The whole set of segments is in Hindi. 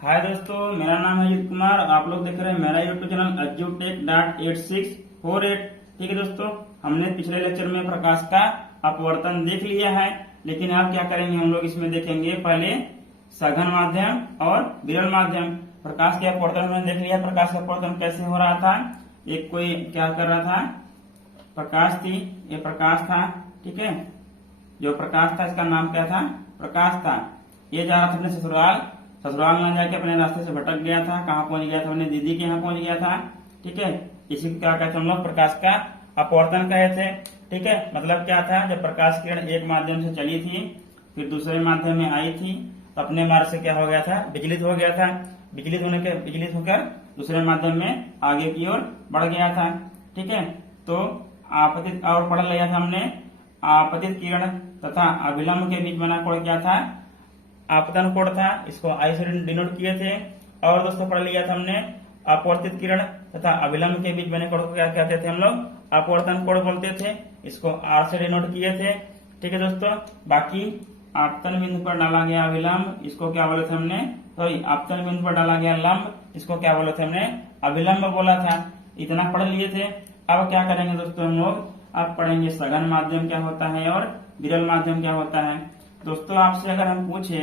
हाय दोस्तों, मेरा नाम है अजीत कुमार। आप लोग देख रहे हैं मेरा यूट्यूब चैनल Azutech.8648। ठीक है दोस्तों, हमने पिछले लेक्चर में प्रकाश का अपवर्तन देख लिया है, लेकिन अब क्या करेंगे हम लोग इसमें देखेंगे पहले सघन माध्यम और विरल माध्यम। प्रकाश के अपवर्तन में देख लिया प्रकाश का अपवर्तन कैसे हो रहा था। एक कोई क्या कर रहा था, प्रकाश थी, ये प्रकाश था। ठीक है, जो प्रकाश था इसका नाम क्या था, प्रकाश था। ये जा रहा था अपने ससुराल में जाके अपने रास्ते से भटक गया था। कहाँ पहुंच गया था, अपने दीदी के यहाँ पहुंच गया था। ठीक है, इसी को क्या कहते हैं हम लोग, प्रकाश का अपवर्तन कहे थे। ठीक है, मतलब क्या था, जब प्रकाश किरण एक माध्यम से चली थी फिर दूसरे माध्यम में आई थी तो अपने मार्ग से क्या हो गया था, विचलित हो गया था। विचलित होकर दूसरे माध्यम में आगे की ओर बढ़ गया था। ठीक है, तो आपतित और पढ़ लिया था हमने, आपतित किरण तथा अभिलंब के बीच बना कोण क्या था, आपतन कोण था। इसको आई से डिनोट किए थे। और दोस्तों पढ़ लिया था हमने अपवर्तित किरण तथा अभिलंब के बीच बने कोण को क्या कहते थे हम लोग, अपवर्तन कोण बोलते थे। इसको आर से डिनोट किए थे। ठीक है दोस्तों, बाकी आपतन बिंदु पर डाला गया अभिलंब, इसको क्या बोले थे हमने, सॉरी आपतन बिंदु पर डाला गया लंब, इसको क्या बोले थे हमने, अभिलंब बोला था। इतना पढ़ लिए थे। अब क्या करेंगे दोस्तों हम लोग, अब पढ़ेंगे सघन माध्यम क्या होता है और विरल माध्यम क्या होता है। दोस्तों आपसे अगर हम पूछे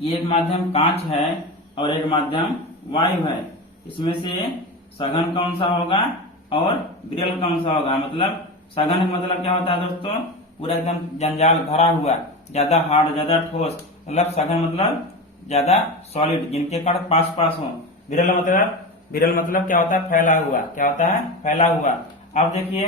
कि एक माध्यम कांच है और एक माध्यम वायु है, इसमें से सघन कौन सा होगा और विरल कौन सा होगा। मतलब सघन मतलब क्या होता है दोस्तों, पूरा एकदम जंजाल भरा हुआ, ज्यादा हार्ड, ज्यादा ठोस। मतलब सघन मतलब ज्यादा सॉलिड, जिनके कण पास पास हो। विरल मतलब क्या होता है, फैला हुआ। क्या होता है, फैला हुआ। अब देखिए,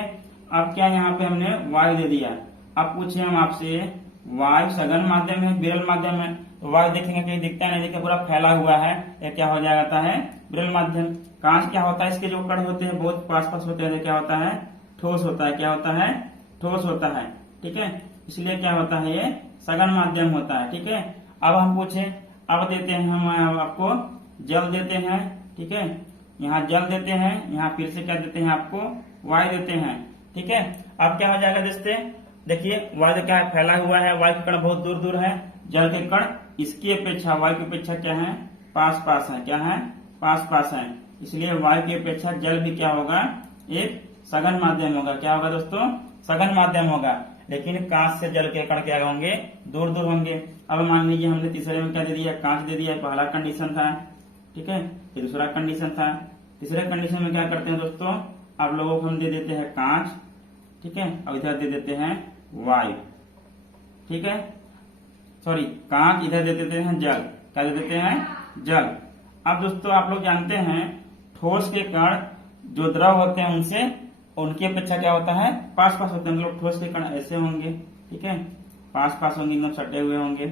अब क्या यहाँ पे हमने वायु दे दिया। अब पूछे हम आपसे, वायु सघन माध्यम है विरल माध्यम है, तो वायु देखेंगे कहीं दिखता नहीं, देखिए पूरा फैला हुआ है, ये क्या हो जाता है, विरल माध्यम। कांच क्या होता है, इसके जो कण होते हैं बहुत पास पास होते हैं, क्या होता है, ठोस होता है। क्या होता है, ठोस होता है। ठीक है, इसलिए क्या होता है, ये सघन माध्यम होता है। ठीक है, अब हम पूछे, अब देते हैं हम आपको जल देते हैं। ठीक है, यहाँ जल देते हैं, यहाँ फिर से क्या देते हैं आपको, वायु देते हैं। ठीक है, अब क्या हो जाएगा दोस्तों, देखिए वायु क्या है, फैला हुआ है, वायु के कण बहुत दूर दूर है, जल के कण इसकी अपेक्षा, वायु की अपेक्षा क्या है, पास पास है। क्या है, पास पास है। इसलिए वायु की अपेक्षा जल भी क्या होगा, एक सघन माध्यम होगा। क्या होगा दोस्तों, सघन माध्यम होगा। लेकिन कांच से जल के कण क्या होंगे, दूर दूर होंगे। अब मान लीजिए हमने तीसरे में क्या दे दिया, कांच दे दिया, पहला कंडीशन था। ठीक है, ये दूसरा कंडीशन था। तीसरे कंडीशन में क्या करते हैं दोस्तों, आप लोगों को हम दे देते हैं कांच। ठीक है, और इधर दे देते हैं वायु। ठीक है, सॉरी कांच, इधर दे देते हैं जल। क्या दे देते हैं, जल। अब दोस्तों आप लोग जानते हैं, ठोस के कण जो द्रव होते हैं उनसे, उनकी अपेक्षा क्या होता है, पास पास होते हैं। मतलब ठोस के कण ऐसे होंगे। ठीक है, पास पास होंगे, एकदम सटे हुए होंगे।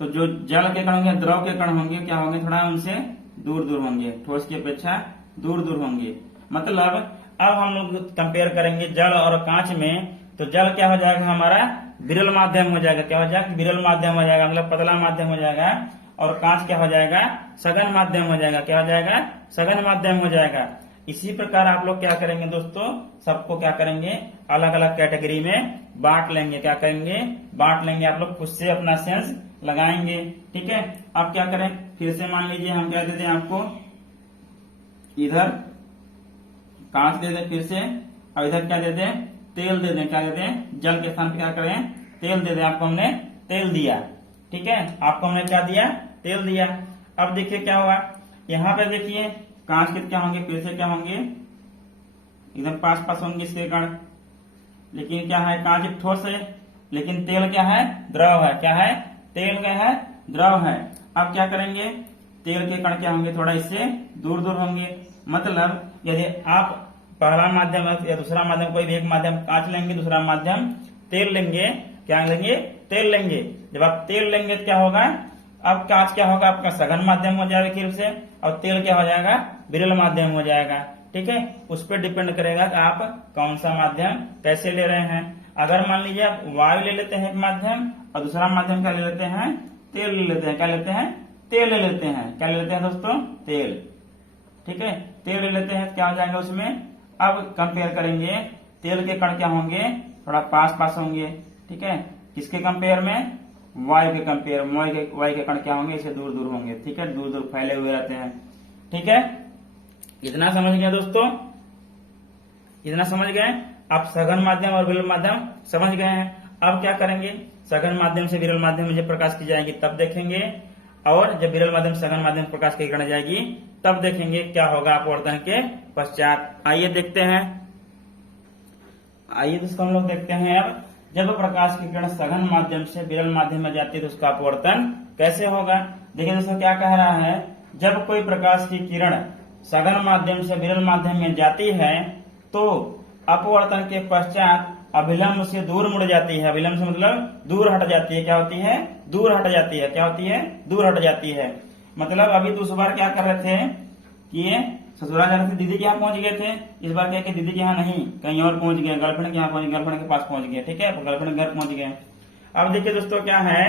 तो जो जल के कण होंगे, द्रव के कण होंगे, क्या होंगे, थोड़ा उनसे दूर दूर होंगे, ठोस की अपेक्षा दूर दूर होंगे। मतलब अब हम लोग कंपेयर करेंगे जल और कांच में, तो जल क्या हो जाएगा हमारा, विरल माध्यम हो जाएगा। क्या हो जाएगा, विरल माध्यम हो जाएगा, मतलब पतला माध्यम हो जाएगा। और कांच क्या हो जाएगा, सघन माध्यम हो जाएगा। क्या हो जाएगा, सघन माध्यम हो जाएगा। इसी प्रकार आप लोग क्या करेंगे दोस्तों, सबको क्या करेंगे, अलग अलग कैटेगरी में बांट लेंगे। क्या करेंगे, बांट लेंगे। आप लोग खुद से अपना सेंस लगाएंगे। ठीक है, आप क्या करें, फिर से मान लीजिए हम क्या दे दें आपको, इधर कांच दे दें फिर से, और इधर क्या दे दें, तेल दे दें। क्या दे दें, जल के स्थान पर क्या करें, तेल दे दें। आपको हमने तेल दिया। ठीक है, आपको हमने क्या दिया, तेल दिया। अब देखिए क्या हुआ, यहाँ पे देखिए कांच के क्या होंगे, फिर से क्या होंगे, एकदम पास पास होंगे इसके कण। लेकिन क्या है, कांच एक ठोस है, लेकिन तेल क्या है, द्रव है। क्या है, तेल क्या है, द्रव है। अब क्या करेंगे, तेल के कण क्या होंगे, थोड़ा इससे दूर दूर होंगे। मतलब यदि आप पहला माध्यम या दूसरा माध्यम, कोई भी एक माध्यम कांच लेंगे, दूसरा माध्यम तेल लेंगे, क्या लेंगे, तेल लेंगे। जब आप तेल लेंगे तो क्या होगा, अब कांच क्या होगा, आपका सघन माध्यम हो जाएगा फिर से, और तेल क्या हो जाएगा, विरल माध्यम हो जाएगा। ठीक है, उस पर डिपेंड करेगा कि आप कौन सा माध्यम कैसे ले रहे हैं। अगर मान लीजिए आप वायु ले लेते हैं एक माध्यम, और दूसरा माध्यम क्या ले लेते हैं, तेल ले लेते हैं। क्या लेते हैं, तेल ले लेते हैं। क्या ले लेते हैं दोस्तों, तेल। ठीक है, तेल ले लेते हैं, क्या हो जाएगा उसमें, अब कंपेयर करेंगे, तेल के कण क्या होंगे, थोड़ा पास पास होंगे। ठीक है, किसके कंपेयर में, वायु के कंपेयर वायु के कण क्या होंगे, इससे दूर दूर होंगे। ठीक है, दूर दूर फैले हुए रहते हैं। ठीक है, इतना समझ गए दोस्तों, इतना समझ गए। आप सघन माध्यम और विरल माध्यम समझ गए हैं। अब क्या करेंगे, सघन माध्यम से विरल माध्यम में जब प्रकाश की जाएगी तब देखेंगे, और जब विरल माध्यम सघन माध्यम प्रकाश की किरण जाएगी तब देखेंगे क्या होगा अपवर्तन के पश्चात। आइए देखते हैं, आइए दोस्तों हम लोग देखते हैं अब जब प्रकाश की किरण सघन माध्यम से विरल माध्यम में जाती है तो उसका अपवर्तन कैसे होगा। देखिए दोस्तों क्या कह रहा है, जब कोई प्रकाश की किरण सघन माध्यम से विरल माध्यम में जाती है तो अपवर्तन के पश्चात अभिलंब से दूर मुड़ जाती है। अभिलंब से मतलब दूर हट जाती है। क्या होती है, दूर हट जाती है। क्या होती है, दूर हट जाती है। मतलब अभी तो उस बार क्या कर रहे थे कि ये ससुराल जा रहे थे, दीदी के यहाँ पहुंच गए थे। इस बार क्या कि दीदी के यहाँ नहीं, कहीं और पहुंच गए, गर्लफ्रेंड के यहाँ पहुंच गए, गर्लफ्रेंड के पास पहुंच गए। ठीक है, गर्लफ्रेंड घर पहुंच गए। अब देखिए दोस्तों क्या है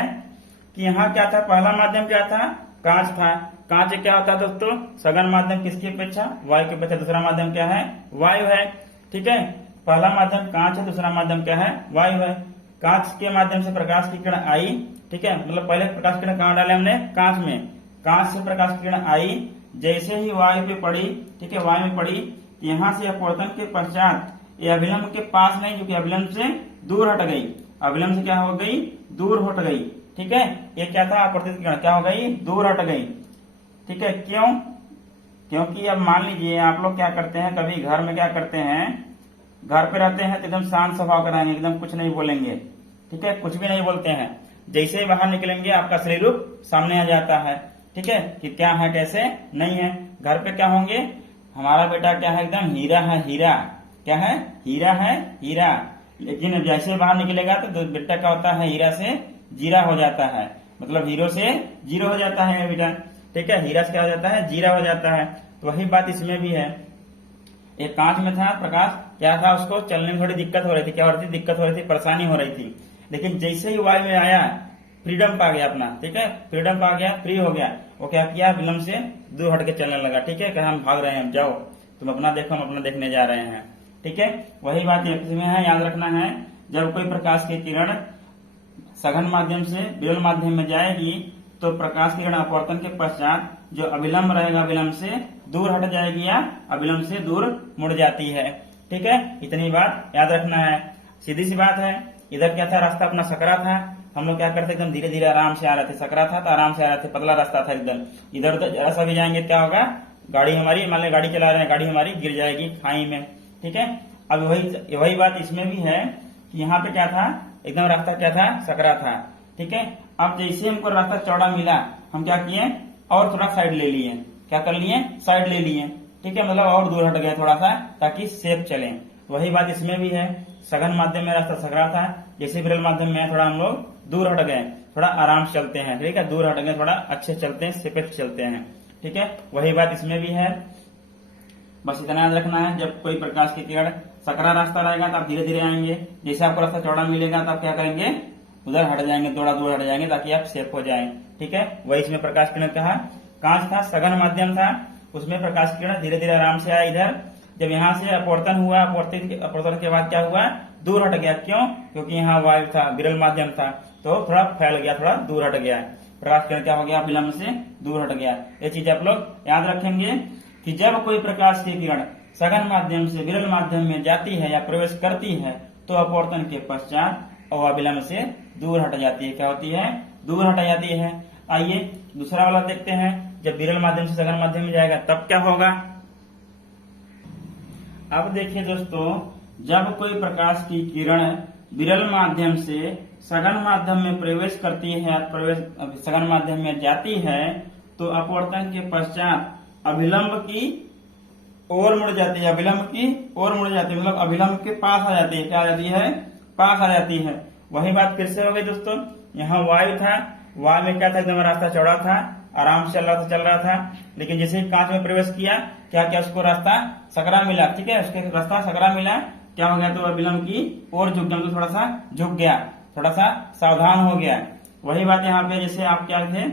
कि यहाँ क्या था, पहला माध्यम क्या था, कांच था। कांच क्या होता है दोस्तों, सघन माध्यम किसकी अपेक्षा, वायु की अपेक्षा। दूसरा माध्यम क्या है, वायु है। ठीक है, पहला माध्यम कांच है, दूसरा माध्यम क्या है, वायु है। कांच के माध्यम से प्रकाश की किरण आई। ठीक है, मतलब पहले प्रकाश किरण कहाँ डाले हमने, कांच में। कांच से प्रकाश की किरण आई, जैसे ही वायु पे पड़ी, ठीक है, वायु में पड़ी, यहाँ से अपवर्तन के पश्चात ये अभिलंब के पास नहीं, जो कि अभिलंब से दूर हट गई। अभिलंब से क्या हो गई, दूर हट गई। ठीक है, ये क्या था, अपवर्तित किरण क्या हो गई, दूर हट गई। ठीक है, क्यों, क्योंकि अब मान लीजिए आप लोग क्या करते हैं, कभी घर में क्या करते हैं, घर पे रहते हैं तो एकदम शांत स्वभाव कराएंगे, एकदम कुछ नहीं बोलेंगे। ठीक है, कुछ भी नहीं बोलते हैं। जैसे ही बाहर निकलेंगे आपका असली रूप सामने आ जाता है। ठीक है, कि क्या है कैसे नहीं है। घर पे क्या होंगे, हमारा बेटा क्या है, एकदम हीरा है, हीरा। क्या है, हीरा है, हीरा। लेकिन जैसे बाहर निकलेगा तो बेटा क्या होता है, हीरा से जीरा हो जाता है। मतलब हीरो से जीरो हो जाता है बेटा। ठीक है, हीरा से क्या हो जाता है, जीरा हो जाता है। तो वही बात इसमें भी है। एक कांच में था प्रकाश, क्या था, उसको चलने में थोड़ी दिक्कत हो रही थी। क्या हो रही थी, दिक्कत हो रही थी, परेशानी हो रही थी। लेकिन जैसे ही वायु में आया, फ्रीडम पा गया अपना। ठीक है, फ्रीडम पा गया, फ्री हो गया। वो क्या किया, विलंब से दूर हट के चलने लगा। ठीक है, कहा हम भाग रहे हैं, जाओ तुम अपना देखो, हम अपना देखने जा रहे हैं। ठीक है, वही बात इसमें है, याद रखना है। जब कोई प्रकाश की किरण सघन माध्यम से विरल माध्यम में जाएगी तो प्रकाश की किरण अपवर्तन के पश्चात जो अभिलंब रहेगा, अभिलंब से दूर हट जाएगी या अभिलंब से दूर मुड़ जाती है। ठीक है, इतनी बात याद रखना है, सीधी सी बात है। इधर क्या था, रास्ता अपना सकरा था, हम लोग क्या करते एकदम धीरे धीरे आराम से आ रहे थे। सकरा था तो आराम से आ रहे थे, पतला रास्ता था एकदम। इधर उधर जरा सा भी जाएंगे क्या होगा, गाड़ी हमारी, मान लो गाड़ी चला रहे हैं, गाड़ी हमारी गिर जाएगी खाई में। ठीक है, अब वही बात इसमें भी है कि यहाँ पे क्या था, एकदम रास्ता क्या था, सकरा था। ठीक है, अब जैसे हमको रास्ता चौड़ा मिला, हम क्या किए, और थोड़ा साइड ले लिए। क्या कर लिए, साइड ले लिए। ठीक है, मतलब और दूर हट गए थोड़ा सा, ताकि सेफ चले। वही बात इसमें भी है, सघन माध्यम में रास्ता सकरा था, जैसे विरल माध्यम में थोड़ा हम लोग दूर हट गए, थोड़ा आराम से चलते हैं। ठीक है, दूर हट गए, थोड़ा अच्छे चलते हैं, सेफ चलते हैं। ठीक है, वही बात इसमें भी है। बस इतना याद रखना है, जब कोई प्रकाश की किरण सकरा रास्ता रहेगा तो आप धीरे धीरे आएंगे। जैसे आपको रास्ता चौड़ा मिलेगा तो आप क्या करेंगे, उधर हट जाएंगे, थोड़ा दूर हट जाएंगे, ताकि आप सेफ हो जाएं। ठीक है, वही इसमें प्रकाश किरण कहा, कांच था, सघन माध्यम था, उसमें प्रकाश किरण धीरे धीरे आराम से आया इधर। जब यहाँ से अपवर्तन हुआ, अपवर्तन के बाद क्या हुआ, दूर हट गया। क्यों, क्योंकि यहाँ वायु था, विरल माध्यम था, तो थोड़ा फैल गया, थोड़ा दूर हट गया। प्रकाश किरण क्या हो गया, विलंब से दूर हट गया। ये चीज आप लोग याद रखेंगे कि जब कोई प्रकाश की किरण सघन माध्यम से विरल माध्यम में जाती है या प्रवेश करती है तो अपवर्तन के पश्चात और विलंब से दूर हट जाती है। क्या होती है, दूर हट जाती है। आइए दूसरा वाला देखते हैं, जब विरल माध्यम से सघन माध्यम में जाएगा तब क्या होगा। अब देखिए दोस्तों, जब कोई प्रकाश की किरण विरल माध्यम से सघन माध्यम में प्रवेश करती है, सघन माध्यम में जाती है तो अपवर्तन के पश्चात अभिलंब की ओर मुड़ जाती है। अभिलंब की ओर मुड़ जाती है, मतलब अभिलंब के पास आ जाती है। क्या आ जाती है, पास आ जाती है। वही बात फिर से हो गई दोस्तों, यहाँ वायु था, वायु में क्या था, एकदम रास्ता चौड़ा था, आराम से चल रहा था। लेकिन जैसे ही कांच में प्रवेश किया, क्या क्या उसको रास्ता सकरा मिला। ठीक है, उसके रास्ता सकरा मिला, क्या हो गया, तो अभिलंब की ओर झुक गया, तो थोड़ा सा झुक गया, थोड़ा सा सावधान हो गया। वही बात यहाँ पे, जैसे आप क्या थे,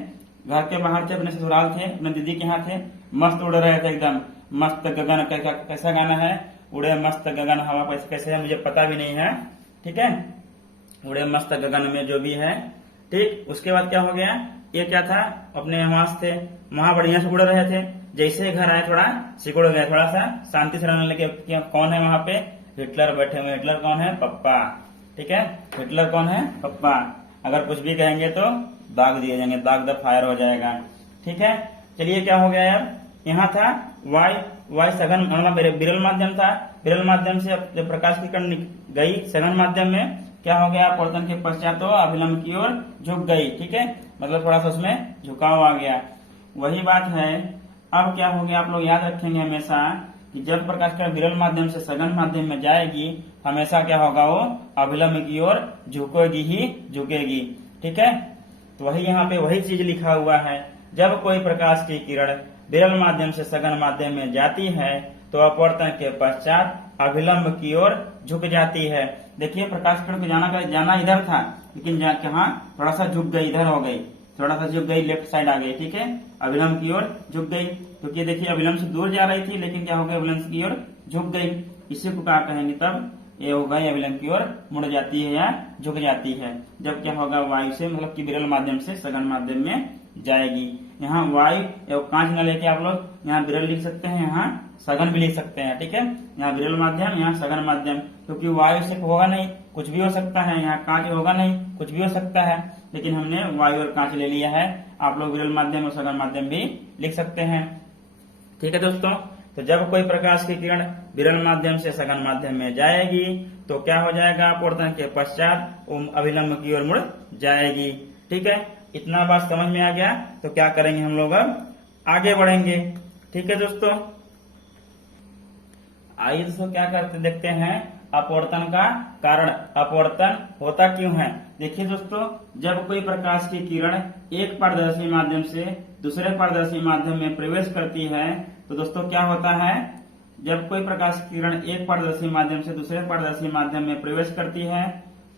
घर के बाहर थे, अपने ससुराल थे, अपने दीदी के यहाँ थे, मस्त उड़ रहे थे एकदम मस्त गगन। कैसा गाना है, उड़े मस्त गगन हवा कैसे है मुझे पता भी नहीं है। ठीक है, उड़े मस्त गगन में जो भी है, ठीक। उसके बाद क्या हो गया, ये क्या था, अपने वहां थे, वहां बढ़िया से उड़ रहे थे, जैसे ही घर आए थोड़ा सिकुड़ गए, थोड़ा सा शांति से रहने लगे। कौन है वहां पे, हिटलर बैठे हुए। हिटलर कौन है, पप्पा। ठीक है, हिटलर कौन है, पप्पा। अगर कुछ भी कहेंगे तो दाग दिए जाएंगे, दाग द फायर हो जाएगा। ठीक है, चलिए क्या हो गया यार, यहाँ था वाई सघन मतलब विरल माध्यम था। विरल माध्यम से जब प्रकाश की किरण गई सघन माध्यम में, क्या हो गया, अपवर्तन के पश्चात तो अभिलंब की ओर झुक गई। ठीक है, मतलब थोड़ा सा उसमें झुकाव आ गया। वही बात है, अब क्या हो गया, आप लोग याद रखेंगे हमेशा कि जब प्रकाश किरण विरल माध्यम से सघन माध्यम में जाएगी, हमेशा क्या होगा, वो अभिलंब की ओर झुकेगी ही झुकेगी। ठीक है, तो वही यहाँ पे वही चीज लिखा हुआ है, जब कोई प्रकाश की किरण विरल माध्यम से सघन माध्यम में जाती है तो अपवर्तन के पश्चात अभिलंब की ओर झुक जाती है। देखिए, प्रकाश किरण को जाना इधर था, लेकिन कहा थोड़ा सा झुक गई, इधर हो गई, थोड़ा सा झुक गई, लेफ्ट साइड आ गई। ठीक है, अभिलंब की ओर झुक गई, क्योंकि देखिए अभिलंब से दूर जा रही थी, लेकिन क्या हो गया, अभिलंब की ओर झुक गई। इसी को क्या कहेंगे, तब ये होगा, ये अभिलंब की ओर मुड़ जाती है या झुक जाती है। जब क्या होगा, वायु से मतलब कि विरल माध्यम से सघन माध्यम में जाएगी। यहाँ वायु कांच न लेके आप लोग यहाँ विरल लिख सकते हैं, यहाँ सघन भी लिख सकते हैं। ठीक है, यहाँ विरल माध्यम, यहाँ सघन माध्यम, क्योंकि वायु से होगा नहीं, कुछ भी हो सकता है, यहाँ कांच होगा नहीं, कुछ भी हो सकता है, लेकिन हमने वायु और कांच ले लिया है। आप लोग विरल माध्यम और सघन माध्यम भी लिख सकते हैं। ठीक है दोस्तों, तो जब कोई प्रकाश की किरण विरल माध्यम से सघन माध्यम में जाएगी तो क्या हो जाएगा, अपवर्तन के पश्चात अभिलंब की ओर मुड़ जाएगी। ठीक है, इतना बात समझ में आ गया, तो क्या करेंगे हम लोग, अब आगे बढ़ेंगे। ठीक है दोस्तों, आइए दोस्तों क्या करते देखते हैं अपवर्तन का कारण, अपवर्तन होता क्यों है। देखिए दोस्तों, जब कोई प्रकाश की किरण एक पारदर्शी माध्यम से दूसरे पारदर्शी माध्यम में प्रवेश करती है तो दोस्तों क्या होता है, जब कोई प्रकाश की किरण एक पारदर्शी माध्यम से दूसरे पारदर्शी माध्यम में प्रवेश करती है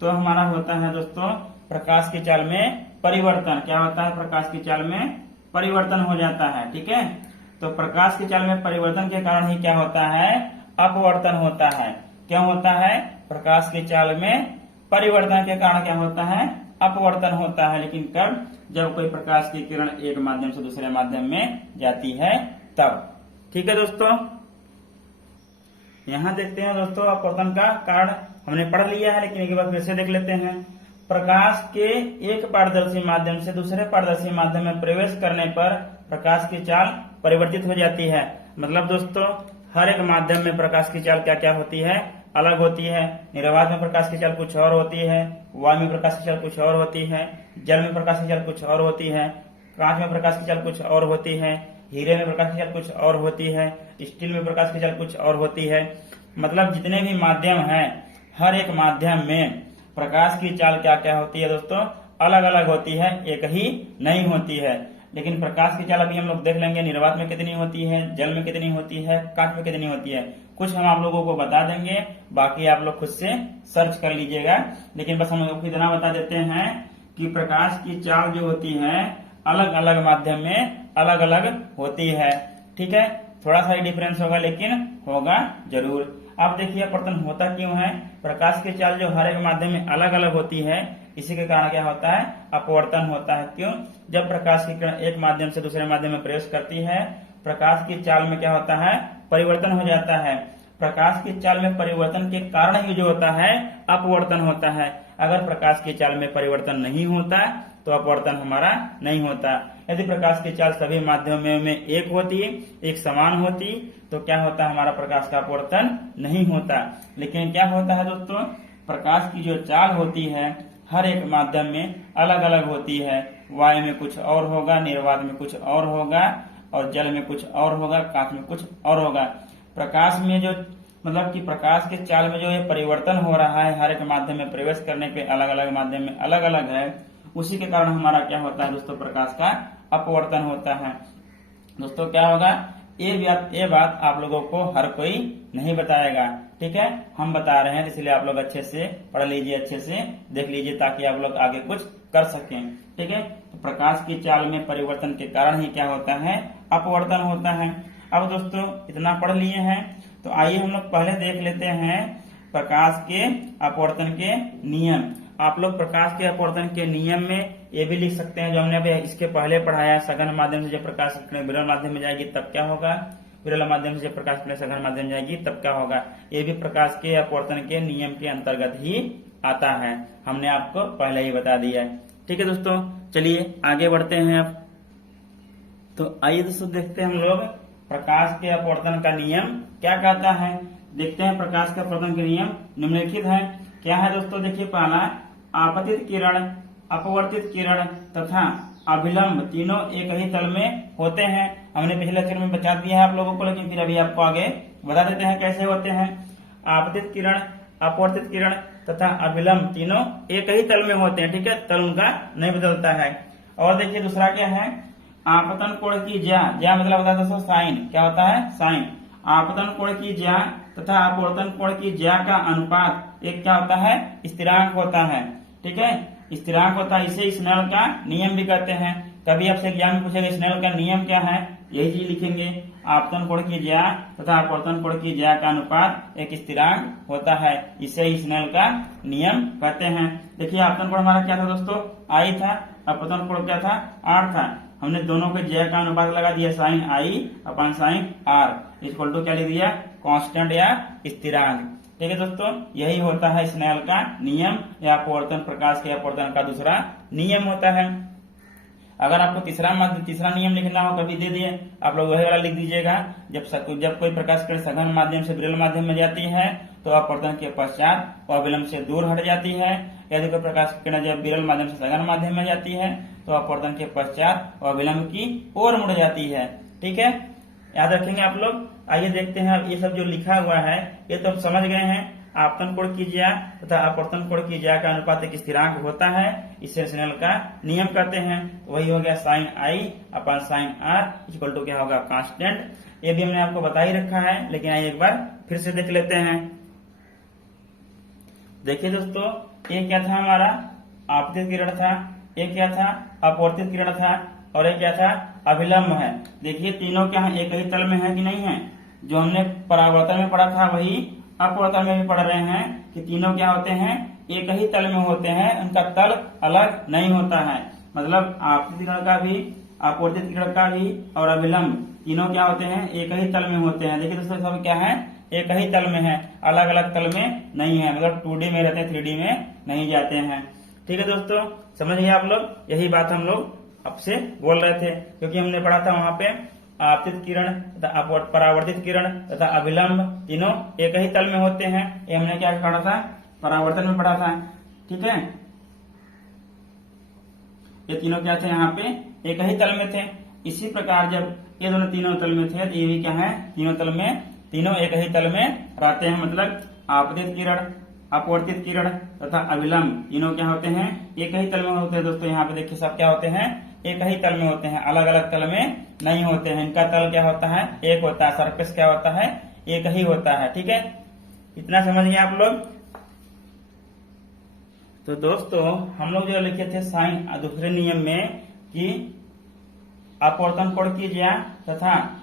तो हमारा होता है दोस्तों प्रकाश की चाल में परिवर्तन। क्या होता है, प्रकाश की चाल में परिवर्तन हो जाता है। ठीक है, तो प्रकाश की चाल में परिवर्तन के कारण ही क्या होता है, अपवर्तन होता है। क्यों होता है, प्रकाश की चाल में परिवर्तन के कारण क्या होता है, अपवर्तन होता है। लेकिन कब, जब कोई प्रकाश की किरण एक माध्यम से दूसरे माध्यम में जाती है तब। ठीक है दोस्तों, यहाँ देखते हैं दोस्तों अपवर्तन का कारण हमने पढ़ लिया है, लेकिन एक बार फिर से देख लेते हैं। प्रकाश के एक पारदर्शी माध्यम से दूसरे पारदर्शी माध्यम में प्रवेश करने पर प्रकाश की चाल परिवर्तित हो जाती है। मतलब दोस्तों, हर एक माध्यम में प्रकाश की चाल क्या क्या होती है, अलग होती है। निर्वात में प्रकाश की चाल कुछ और होती है, वायु में प्रकाश की चाल कुछ और होती है, जल में प्रकाश की चाल कुछ और होती है, कांच में प्रकाश की चाल कुछ और होती है, हीरे में प्रकाश की चाल कुछ और होती है, स्टील में प्रकाश की चाल कुछ और होती है। मतलब जितने भी माध्यम हैं, हर एक माध्यम में प्रकाश की चाल क्या क्या होती है दोस्तों, अलग अलग होती है, एक ही नहीं होती है। लेकिन प्रकाश की चाल अभी हम लोग देख लेंगे, निर्वात में कितनी होती है, जल में कितनी होती है, कांच में कितनी होती है, कुछ हम आप लोगों को बता देंगे, बाकी आप लोग खुद से सर्च कर लीजिएगा। लेकिन बस हम लोग इतना बता देते हैं कि प्रकाश की चाल जो होती है अलग अलग माध्यम में अलग अलग होती है। ठीक है, थोड़ा सा ही डिफरेंस होगा, लेकिन होगा जरूर। अब देखिए अपवर्तन होता क्यों है, प्रकाश की चाल जो हर एक माध्यम में अलग अलग होती है, इसी के कारण क्या होता है, अपवर्तन होता है। क्यों, जब प्रकाश की किरण एक माध्यम से दूसरे माध्यम में प्रवेश करती है, प्रकाश की चाल में क्या होता है, परिवर्तन हो जाता है। प्रकाश की चाल में परिवर्तन के कारण ही जो होता है अपवर्तन होता है। अगर प्रकाश की चाल में परिवर्तन नहीं होता तो अपवर्तन हमारा नहीं होता। यदि प्रकाश की चाल सभी माध्यमों में एक होती, एक समान होती, तो क्या होता, हमारा प्रकाश का अपवर्तन नहीं होता। लेकिन क्या होता है दोस्तों, प्रकाश की जो चाल होती है हर एक माध्यम में अलग अलग होती है। वायु में कुछ और होगा, निर्वात में कुछ और होगा, और जल में कुछ और होगा, कांच में कुछ और होगा। प्रकाश में जो मतलब कि प्रकाश के चाल में जो ये परिवर्तन हो रहा है हर एक माध्यम में प्रवेश करने पे अलग अलग माध्यम में अलग अलग है, उसी के कारण हमारा क्या होता है दोस्तों, प्रकाश का अपवर्तन होता है। दोस्तों क्या होगा, ये बात आप लोगों को हर कोई नहीं बताएगा। ठीक है, हम बता रहे हैं, इसलिए आप लोग अच्छे से पढ़ लीजिए, अच्छे से देख लीजिए, ताकि आप लोग आगे कुछ कर सकें। ठीक है, तो प्रकाश की चाल में परिवर्तन के कारण ही क्या होता है, अपवर्तन होता है। अब दोस्तों इतना पढ़ लिए हैं, तो आइए हम लोग पहले देख लेते हैं प्रकाश के अपवर्तन के नियम। आप लोग प्रकाश के अपवर्तन के नियम में ये भी लिख सकते हैं, जो हमने अभी इसके पहले पढ़ाया, सघन माध्यम से जब प्रकाश की किरण विरल माध्यम में जाएगी तब क्या होगा, विरल माध्यम से जब प्रकाश की किरण सघन माध्यम में जाएगी तब क्या होगा। ये भी प्रकाश के अपवर्तन के नियम के अंतर्गत ही आता है, हमने आपको पहले ही बता दिया है। ठीक है दोस्तों, चलिए आगे बढ़ते हैं अब। तो आइए दोस्तों देखते हैं हम लोग प्रकाश के अपवर्तन का नियम क्या कहता है। देखते हैं प्रकाश के अपवर्तन के नियम निम्नलिखित है। क्या है दोस्तों, देखिए पहला, आपतित किरण, अपवर्तित किरण तथा अभिलंब तीनों एक ही तल में होते हैं। हमने पिछले लेक्चर में बता दिया है आप लोगों को, लेकिन फिर अभी आपको आगे बता देते हैं कैसे होते हैं। आपतित किरण, अपवर्तित किरण तथा अभिलंब तीनों एक ही तल में होते हैं। ठीक है, तल उनका नहीं बदलता है। और देखिए दूसरा क्या है, आपतन कोण की ज्या, ज्या मतलब होता है दोस्तों साइन, क्या होता है, साइन। आपतन कोण की ज्या तथा अपवर्तन कोण की ज्या का अनुपात एक क्या होता है, स्थिरांक होता है। ठीक है, स्थिरांक होता है, इसे स्नेल का नियम भी कहते हैं। कभी आपसे एग्जाम में पूछेगा स्नेल का नियम क्या है, यही चीज लिखेंगे, आपतन कोण की ज्या तथा अपवर्तन कोण की ज्या का अनुपात एक स्थिरांक होता है, इसे स्नेल का नियम कहते हैं। देखिए आपतन कोण हमारा क्या था दोस्तों, आई था, अपवर्तन कोण क्या था, आर था। हमने दोनों के ज्या का अनुपात लगा दिया sine i upon sine r, equal to क्या लिख दिया, कांस्टेंट या स्थिरांक। ठीक है दोस्तों, यही होता है स्नेल का नियम या अपवर्तन, प्रकाश के अपवर्तन का दूसरा नियम होता है। अगर आपको तीसरा नियम लिखना हो कभी दे दिए, आप लोग वही वाला लिख दीजिएगा। जब कोई प्रकाश किरण सघन माध्यम से विरल माध्यम में जाती है तो अपवर्तन के पश्चात वह अभिलंब से दूर हट जाती है। यदि कोई प्रकाश किरण जब विरल माध्यम से सघन माध्यम में जाती है तो अपवर्तन के पश्चात वह अभिलंब की ओर मुड़ जाती है। ठीक है, याद रखेंगे आप लोग। आइए देखते हैं, अब ये सब जो लिखा हुआ है ये तो समझ गए हैं। आपतन कोण की ज्या तथा अपवर्तन कोण की ज्या का अनुपात एक स्थिरांक होता है, इसे स्नेल का नियम कहते हैं। वही हो गया sine i upon sine r equal to क्या होगा, कांस्टेंट। ये भी हमने आपको बता ही रखा है, लेकिन आइए एक बार फिर से देख लेते हैं। देखिए दोस्तों, ये क्या था हमारा, आपतित किरण था, ये क्या था, अपवर्तित किरण था, और ये क्या था, अभिलंब है। देखिए तीनों क्या है, एक ही तल में है कि नहीं है। जो हमने परावर्तन में पढ़ा था वही अपवर्तन में भी पढ़ रहे हैं कि तीनों क्या होते हैं, एक ही तल में होते हैं, उनका तल अलग नहीं होता है। मतलब आपतित किरण का भी, अपवर्तित किरण का भी और अभिलंब तीनों क्या होते हैं, एक ही तल में होते हैं। देखिए दोस्तों सब क्या है, एक ही तल में है, अलग अलग तल में नहीं है। मतलब 2D में रहते हैं, 3D में नहीं जाते हैं। ठीक है दोस्तों, समझ गए आप लोग। यही बात हम लोग आपसे बोल रहे थे, क्योंकि हमने पढ़ा था वहां पे आपतित किरण तथा परावर्तित किरण तथा अभिलंब तीनों एक ही तल में होते हैं। ये हमने क्या पढ़ा था, परावर्तन में पढ़ा था। ठीक है, ये तीनों क्या थे, यहाँ पे एक ही तल में थे। इसी प्रकार जब ये दोनों तीनों तल में थे, ये भी क्या है, तीनों तल में, तीनों एक ही तल में रहते हैं। मतलब आपतित किरण, अपवर्तित किरण तथा अभिलंब तीनों क्या होते हैं, एक ही तल में होते हैं। दोस्तों यहाँ पे देखिए सब क्या होते हैं, एक ही तल में होते हैं, अलग अलग तल में नहीं होते हैं। इनका तल क्या होता है, एक होता है, सरफेस क्या होता है, एक ही होता है। ठीक है, इतना समझ गए आप लोग। तो दोस्तों हम लोग जो लिखे थे साइन दूसरे नियम में कि अपवर्तन कोण की ज्या तथा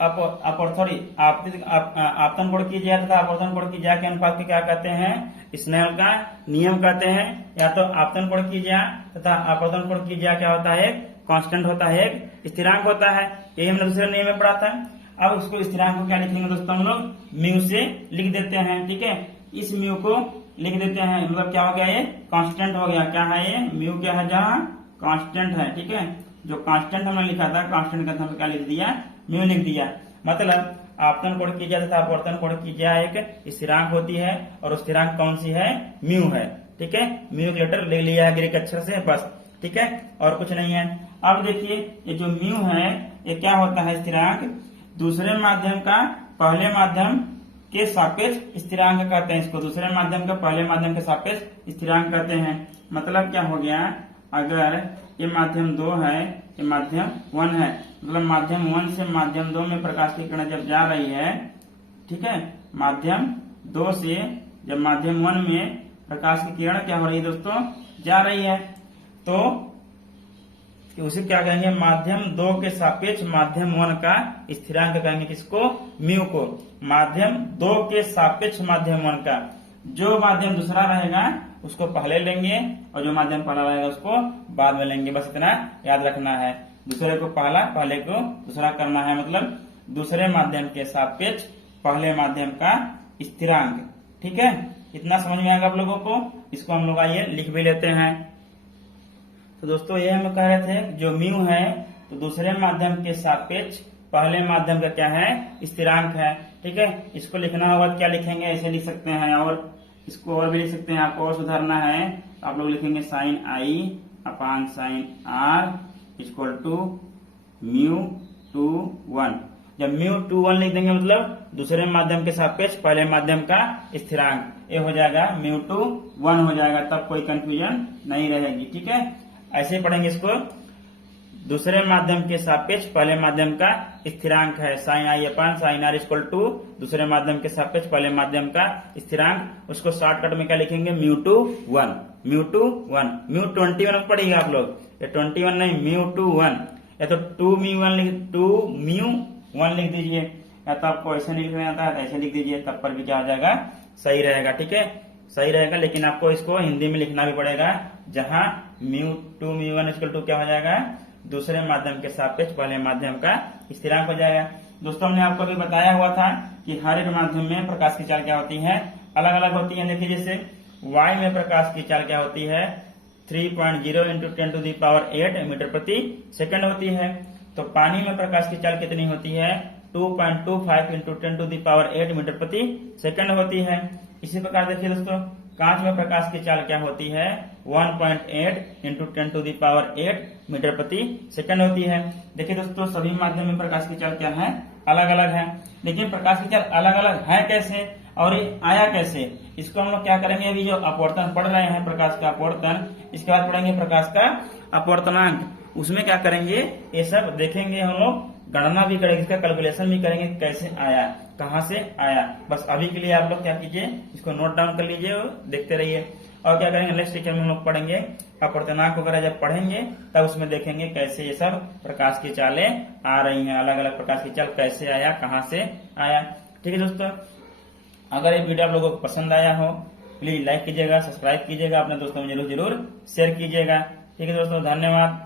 आपतन कोण की ज्या तथा अपवर्तन कोण की ज्या के अनुपात को क्या कहते हैं, स्नेल का नियम कहते हैं। या तो आपतन कोण की ज्या तथा अपवर्तन कोण की ज्या क्या होता है, कांस्टेंट होता है, एक स्थिरांक होता है। यही हमने दूसरे नियम में पढ़ा था। अब उसको स्थिरांक को क्या लिखेंगे दोस्तों, हम लोग म्यू से लिख देते हैं। ठीक है, इस म्यू को लिख देते हैं, मतलब क्या हो गया, ये कांस्टेंट हो गया। क्या है ये, म्यू क्या है, जहाँ कांस्टेंट है। ठीक है, जो कांस्टेंट हमने लिखा था, कांस्टेंट का हमने क्या लिख दिया, म्यू लिख दिया। मतलब आपतन कोण की ज्या तथा अपवर्तन कोण की ज्या एक स्थिरांक होती है, और उस स्थिरांक कौन सी है, म्यू है। ठीक है, म्यू लेटर ले लिया है ग्रीक अक्षर से बस। ठीक है, और कुछ नहीं है। अब देखिए ये जो म्यू है ये क्या होता है, स्थिरांक दूसरे माध्यम का पहले माध्यम के सापेक्ष स्थिरांक कहते हैं इसको। दूसरे माध्यम का पहले माध्यम के सापेक्ष स्थिरांक कहते हैं। मतलब क्या हो गया, अगर ये माध्यम 2 है, ये माध्यम 1 है, मतलब माध्यम 1 से माध्यम 2 में प्रकाश की किरण जब जा रही है, ठीक है, माध्यम 2 से जब माध्यम 1 में प्रकाश की किरण क्या हो रही है दोस्तों, जा रही है, तो उसे क्या कहेंगे, माध्यम 2 के सापेक्ष माध्यम 1 का स्थिरांक कहेंगे। किसको, म्यू को। माध्यम 2 के सापेक्ष माध्यम 1 का, जो माध्यम दूसरा रहेगा उसको पहले लेंगे और जो माध्यम पहला रहेगा उसको बाद में लेंगे। बस इतना याद रखना है। दूसरे को पहला, पहले को दूसरा करना है, मतलब दूसरे माध्यम के सापेक्ष पहले माध्यम का स्थिरांक। ठीक है, इतना समझ में आएगा आप लोगों को। इसको हम लोग आइए लिख भी लेते हैं। तो दोस्तों ये हम कह रहे थे जो म्यू है तो दूसरे माध्यम के सापेक्ष पहले माध्यम का क्या है, स्थिरांक है। ठीक है, इसको लिखना होगा, क्या लिखेंगे, ऐसे लिख सकते हैं और इसको और भी लिख सकते हैं। आपको और सुधारना है तो आप लोग लिखेंगे sine i upon sine r equal to mu two one. जब म्यू टू वन लिख देंगे मतलब दूसरे माध्यम के सापेक्ष पहले माध्यम का स्थिरांक, ये हो जाएगा म्यू टू वन हो जाएगा, तब कोई कंफ्यूजन नहीं रहेगी। ठीक है, ऐसे ही पढ़ेंगे इसको। दूसरे माध्यम के सापेक्ष पहले माध्यम का स्थिरांक है sine i upon sine r equal to दूसरे माध्यम के सापेक्ष पहले माध्यम का स्थिरांक। उसको शॉर्टकट में क्या लिखेंगे, mu two one. Mu two one, mu 21 पढ़िएगा आप लोग, ये 21 नहीं, म्यू टू वन, या तो टू म्यू वन लिख दीजिए, या तो आपको ऐसे नहीं लिखना आता है तो ऐसे लिख दीजिए, तब पर भी क्या हो जाएगा, सही रहेगा। ठीक है, सही रहेगा, लेकिन आपको इसको हिंदी में लिखना भी पड़ेगा, जहां mu two mu one equal to क्या हो जाएगा, दूसरे माध्यम के सापेक्ष पहले माध्यम का स्थिरांक हो जाएगा। दोस्तों हमने आपको भी बताया हुआ था कि हर एक माध्यम में प्रकाश की चाल क्या होती है, अलग अलग होती है। देखिए जैसे वायु में प्रकाश की चाल क्या होती है, 3.0 इंटू 10⁸ मीटर प्रति सेकंड होती है। तो पानी में प्रकाश की चाल कितनी होती है, 2.25 इंटू 10⁸ मीटर प्रति सेकंड होती है। इसी प्रकार देखिए दोस्तों कांच में प्रकाश की चाल क्या होती है, 1.8 इंटू 10⁸ मीटर प्रति सेकंड होती है। देखिए दोस्तों सभी माध्यम में प्रकाश की चाल क्या है, अलग अलग है। लेकिन प्रकाश की चाल अलग अलग है कैसे और ये आया कैसे, इसको हम लोग क्या करेंगे, अभी जो अपवर्तन पढ़ रहे हैं प्रकाश का अपवर्तन, इसके बाद पढ़ेंगे प्रकाश का अपवर्तनांक। उसमें क्या करेंगे, ये सब देखेंगे हम लोग, गणना भी करेंगे, इसका कैलकुलेशन भी करेंगे कैसे आया, कहां से आया। बस अभी के लिए आप लोग क्या कीजिए, इसको नोट डाउन कर लीजिए और देखते रहिए। और क्या करेंगे, नेक्स्ट लेक्चर में हम लोग पढ़ेंगे अपवर्तनांक वगैरह, जब पढ़ेंगे तब उसमें देखेंगे कैसे ये सब प्रकाश की चालें आ रही हैं, अलग अलग प्रकाश की चाल कैसे आया, कहां से आया। ठीक है दोस्तों, अगर ये वीडियो आप लोगों को पसंद आया हो प्लीज लाइक कीजिएगा, सब्सक्राइब कीजिएगा, अपने दोस्तों में जरूर शेयर कीजिएगा। ठीक है दोस्तों, धन्यवाद।